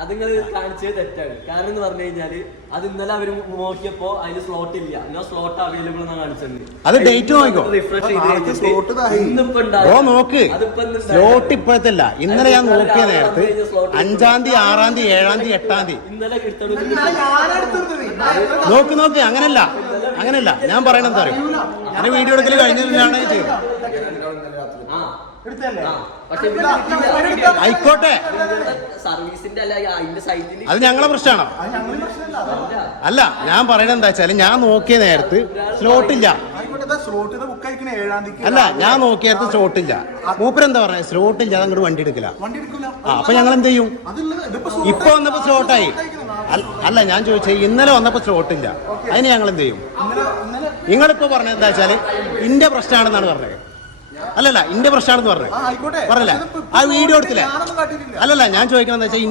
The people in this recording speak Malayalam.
അത് നിങ്ങൾ കാണിച്ചത് തെറ്റാണ്. കാരണം എന്ന് പറഞ്ഞു കഴിഞ്ഞാല് അത് ഇന്നലെ അവര് നോക്കിയപ്പോ അതിന് സ്ലോട്ട് ഇല്ല. സ്ലോട്ട് അവൈലബിൾ എന്നാണ് കാണിച്ചത്. അത് ഡേറ്റ് നോക്കിക്കോ. റിഫ്രഷ് ചെയ്ത് നോക്ക്. സ്ലോട്ട് ഇപ്പോഴത്തല്ല, ഇന്നലെ ഞാൻ നോക്കിയ നേരത്ത് 5-ാം തീയതി, 6-ാം തീയതി, 7-ാം തീയതി, 8-ാം തീയതി നോക്ക്. അങ്ങനല്ല ഞാൻ പറയണത് എന്താ അറിയോ, ഞാൻ വീഡിയോ എടുക്കൽ കഴിഞ്ഞിട്ടാണ് ചെയ്തത്. ആയിക്കോട്ടെ, അത് ഞങ്ങളെ പ്രശ്നമാണോ? അല്ല, ഞാൻ പറയണത് എന്താ വെച്ചാല് ഞാൻ നോക്കിയ നേരത്ത് സ്ലോട്ടില്ല. അല്ല, ഞാൻ നോക്കിയ നേരത്ത് സ്ലോട്ടില്ല. മൂപ്പരെന്താ പറഞ്ഞത്? സ്ലോട്ടില്ല, അത് അങ്ങോട്ട് വണ്ടി എടുക്കില്ല. അപ്പൊ ഞങ്ങൾ എന്ത് ചെയ്യും? ഇപ്പൊ വന്നപ്പോ സ്ലോട്ടായി. അല്ല, ഞാൻ ചോദിച്ചത് ഇന്നലെ വന്നപ്പോ സ്ലോട്ടില്ല, അതിന് ഞങ്ങൾ എന്ത് ചെയ്യും? നിങ്ങളിപ്പോ പറഞ്ഞത് എന്താ വെച്ചാല് ഇന്റെ പ്രശ്നമാണെന്നാണ് പറഞ്ഞത്. അല്ലല്ല, ഇന്റെ പ്രശ്നമാണെന്ന് പറഞ്ഞില്ല. ആ വീഡിയോ എടുത്തില്ലേ? അല്ലല്ല, ഞാൻ ചോദിക്കുന്നത് എന്താ വെച്ചാൽ